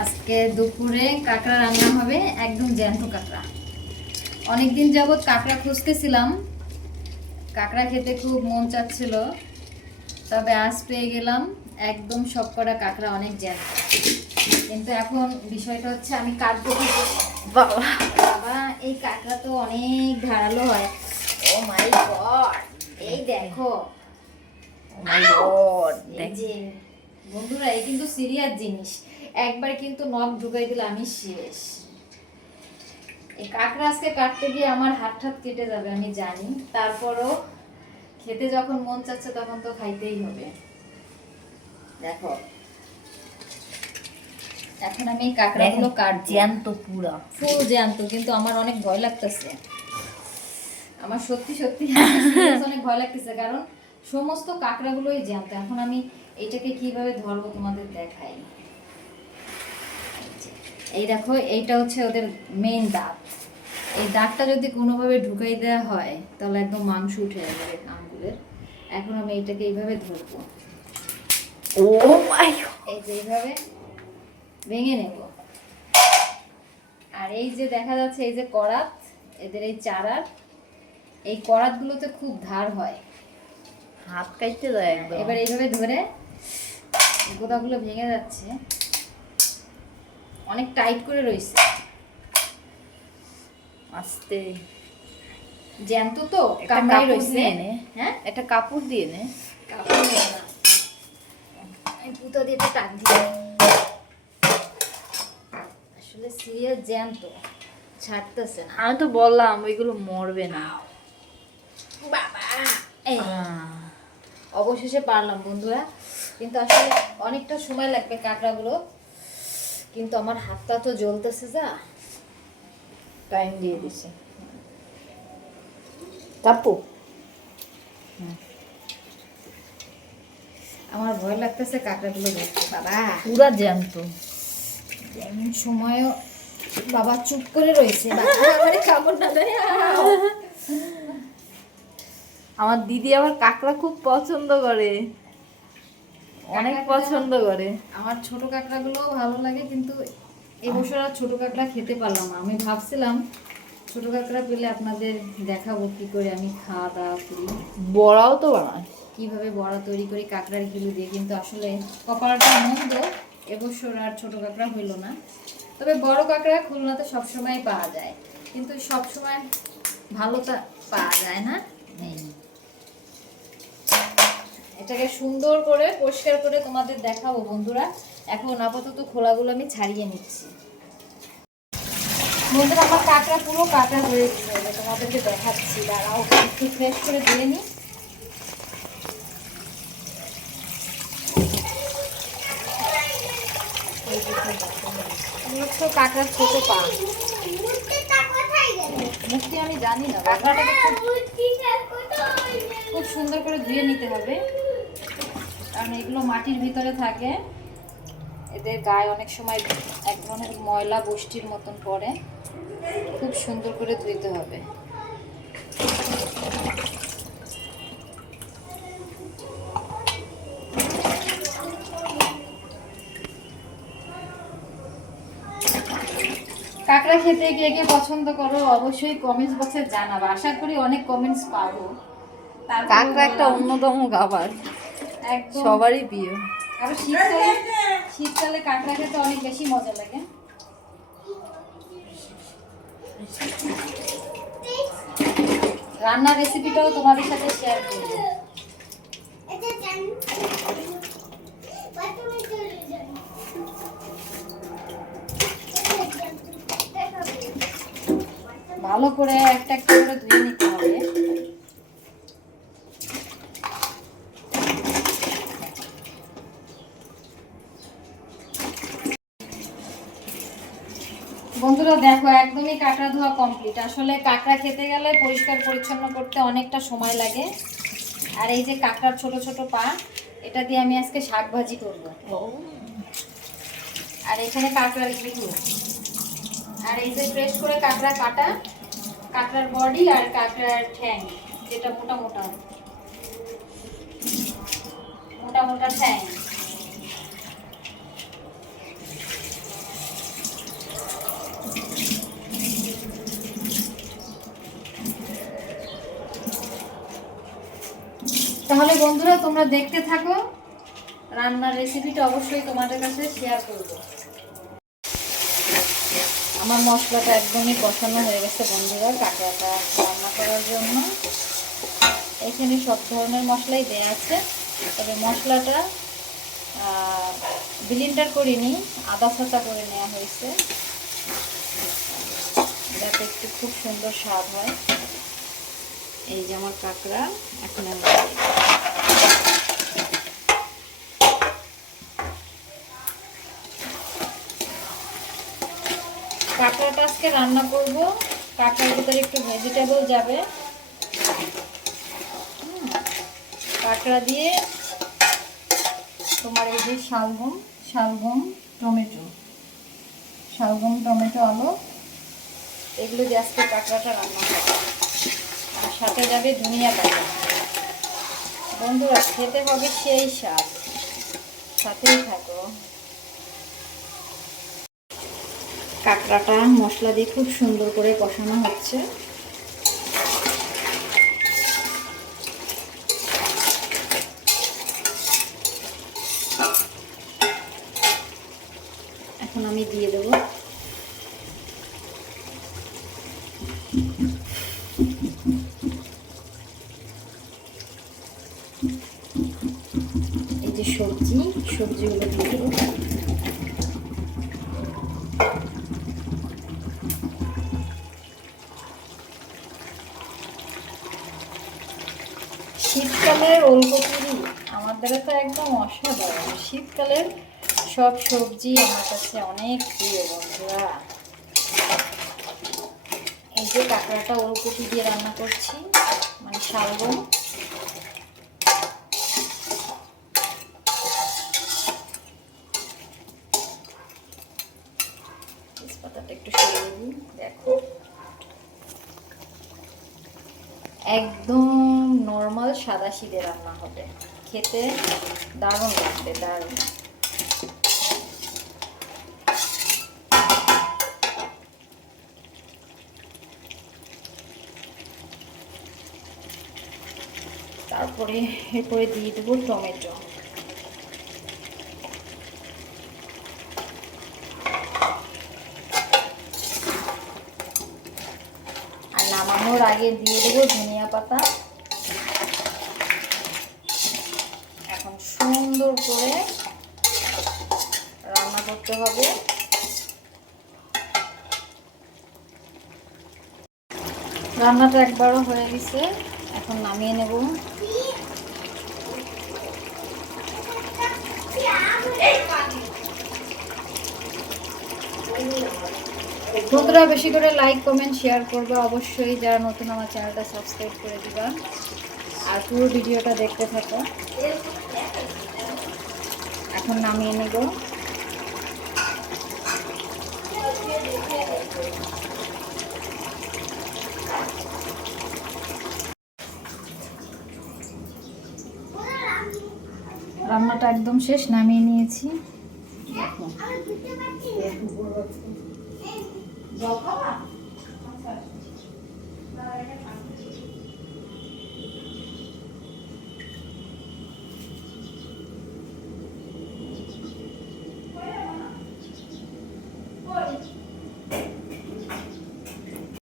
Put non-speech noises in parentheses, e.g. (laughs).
আজকে দুপুরে কাঁকড়া রান্না হবে একদম জ্যান্ত কাঁকড়া। অনেকদিন যাবৎ কাঁকড়া খুঁজতেছিলাম। কাঁকড়া খেতে খুব মন চাচ্ছিল তবে আজ পেয়ে গেলাম একদম সব কটা কাঁকড়া অনেক জ্যান্ত। কিন্তু এখন বিষয়টা হচ্ছে আমি কাটবো বাবা। বাবা এই কাঁকড়া তো অনেক ধারালো হয়। ও মাই গড এই দেখো। my God, এই দেখ। যে বন্ধুরা এই কিন্তু সিরিয়াস জিনিস। একবার কিন্তু নখ ঢুকাই দিলে আমি শেষ এই কাঁকড়া আজকে কাটতে গিয়ে আমার হাত হাত কেটে যাবে আমি জানি। তারপরও খেতে যখন মন চাচ্ছে তখন তো খাইতেই হবে। দেখো এখন আমি এই কাঁকড়াগুলো কাটছি জ্যান্ত পুরা। ফুল জ্যান্ত কিন্তু আমার অনেক ভয় লাগতেছে। আমার সত্যি সত্যি (laughs) অনেক ভয় লাগতেছে কারণ সমস্ত কাঁকড়াগুলোই জ্যান্ত। এখন আমি এইটাকে কীভাবে ধরবো তোমাদের দেখাই এই দেখো এইটা হচ্ছে ওদের মেইন দাঁত। এই দাঁতটা যদি কোনোভাবে ঢুকাই দেওয়া হয় তাহলে একদম মাংস উঠে যাবে আঙ্গুলের এখন আমি এইটাকে এইভাবে ধরবো। ও মাই এই যে এইভাবে ভেঙে নেব। আর এই যে দেখা যাচ্ছে এই যে করাত এদের এই চারার এই করাতগুলোতে খুব ধার হয়। হাত কাটতে যায় একদম। এবার এইভাবে ধরে গোদাগুলো ভেঙে যাচ্ছে। অনেক টাইট করে রয়েছে। আস্তে। জ্যান্ত তো কামড়াই রয়েছে। হ্যাঁ? একটা কাপড় দিয়ে নে। কাপড় নেব না। আমি পুঁতো দিয়ে টাক দিই আসলে সিরিয়াস জ্যান্ত। ছাড়তেছে না। আমি তো বললাম ওইগুলো মরবে না। বাবা! অবশেষে পারলাম বন্ধুরা। কিন্তু আসলে অনেকটা সময় লাগবে কাঁকড়াগুলো। কিন্তু আমার হাতটা তো জ্বলতেছে যা। টাইম দিয়ে দিছে। কাপু আমার ভয় লাগতেছে কাঁকড়াগুলো দেখতে বাবা। পুরা জ্যান্ত। এমন সময়ও বাবা চুপ করে রয়েছে আমার দিদি আবার কাঁকড়া খুব পছন্দ করে। অনেক পছন্দ করে। আমার ছোট কাঁকড়াগুলোও ভালো লাগে কিন্তু এবছর আর ছোট কাঁকড়া খেতে পারলাম না। আমি ভাবছিলাম ছোট কাঁকড়া পেলে আপনাদের দেখাবো কি করে আমি খাওয়া দাওয়া করি। বড়াও তো বানায় কীভাবে বড়া তৈরি করি কাঁকড়ার কিলো দিয়ে কিন্তু আসলে কপালটা মন্দ। এবছর আর ছোট কাঁকড়া হইল না। তবে বড় কাঁকড়া খুলনাতে সবসময় পাওয়া যায় কিন্তু সবসময় ভালোটা পাওয়া যায় না। এটাকে সুন্দর করে পরিষ্কার করে তোমাদের দেখাবো বন্ধুরা। এখন আপাতত খোলাগুলো আমি ছাড়িয়ে নিচ্ছি। বন্ধুরা আমার কাঁকড়া পুরো কাটা হয়ে গেছে। তোমাদেরকে দেখাচ্ছি। দাঁড়াও একটু ফ্রেশ করে দিয়ে নিই। এগুলো হচ্ছে কাঁকড়ার ছোট পা। মুক্তি আমি জানি না। কাঁকড়াটাকে খুব সুন্দর করে ধুয়ে নিতে হবে। কারণ এগুলো মাটির ভিতরে থাকে। এদের গায়ে অনেক সময় এক ধরনের ময়লা বষ্টির মতন পড়ে। খুব সুন্দর করে ধুইতে হবে। কাঁকড়া খেতে কে কে পছন্দ করো অবশ্যই কমেন্টস বক্সে জানাব। আশা করি অনেক কমেন্টস পাবো। কাঁকড়া একটা অন্যতম খাবার। একদম। সবারই প্রিয় আর শীতকালে শীতকালে কাঁকড়া খেতে অনেক বেশি মজা লাগে। রান্নার রেসিপিটাও তোমাদের সাথে শেয়ার করব। ভালো করে একটা একটা করে ধুয়ে নিতে হবে। বন্ধুরা দেখো একদমই কাঁকড়া ধোয়া কমপ্লিট আসলে কাঁকড়া খেতে গেলে পরিষ্কার পরিচ্ছন্ন করতে অনেকটা সময় লাগে। আর এই যে কাঁকড়ার ছোট ছোট পা এটা দিয়ে আমি আজকে শাক ভাজি করব। আর এখানে কাঁকড়ার ঘিলু আর এই যে ফ্রেশ করে কাঁকড়া কাটা কাঁকড়ার বডি আর কাঁকড়ার ঠ্যাং যেটা মোটা মোটা। মোটা মোটা ঠ্যাং। তাহলে বন্ধুরা, তোমরা দেখতে থাকো। রান্নার রেসিপিটা অবশ্যই তোমাদের কাছে শেয়ার করব। আমার মশলাটা একদমই কষানো হয়ে গেছে বন্ধুরা কাঁকড়াটা রান্না করার জন্য। এখানে সব ধরনের মশলাই দেয়া আছে, তবে মশলাটা বিলিন্ডার করিনি, আদা ছাঁচা করে নেওয়া হয়েছে। যাতে একটু খুব সুন্দর স্বাদ হয়। এই যে আমার কাঁকড়া, এখন আমি কাঁকড়াটা আজকে রান্না করব। কাঁকড়ার ভিতরে একটু ভেজিটেবল যাবে। কাঁকড়া দিয়ে তোমার এই যে শালগম শালগম, টমেটো শালগম, টমেটো, আলু, এগুলো দিয়ে আজকে কাঁকড়াটা রান্না হবে আর সাথে যাবে ধনিয়া পাতা। বন্ধুরা, খেতে হবে সেই স্বাদ। সাথেই থাকো। কাঁকড়াটা মশলা দিয়ে খুব সুন্দর করে কষানো হচ্ছে। এখন আমি দিয়ে দেবো। সবজিগুলো দিয়ে দেবো। শীতকালের ওলকপি আমাদের তো একদম অসাধারণ। শীতকালের সব সবজি আমার কাছে অনেক প্রিয় বন্ধুরা। এই যে কাঁকড়াটা ওলকপি দিয়ে রান্না করছি মানে শালগম তেজপাতাটা একটু সরিয়ে দিই দেখো একদম নর্মাল সাদা সিদে রান্না হবে। খেতে দারুণ লাগবে, দারুণ। তারপরে এরপরে দিয়ে দেবো টমেটো। আর নামানোর আগে দিয়ে দেবো ধনিয়া পাতা এখন করে রান্না করতে হবে। রান্নাটা একবারও হয়ে গেছে, এখন নামিয়ে নেব। বন্ধুরা, বেশি করে লাইক, কমেন্ট, শেয়ার করবে অবশ্যই। যারা নতুন আমার চ্যানেলটা সাবস্ক্রাইব করে দিবা। আর পুরো ভিডিওটা দেখতে থাকো। এখন নামিয়ে নেব। রান্নাটা একদম শেষ নামিয়ে নিয়েছি। দেখো।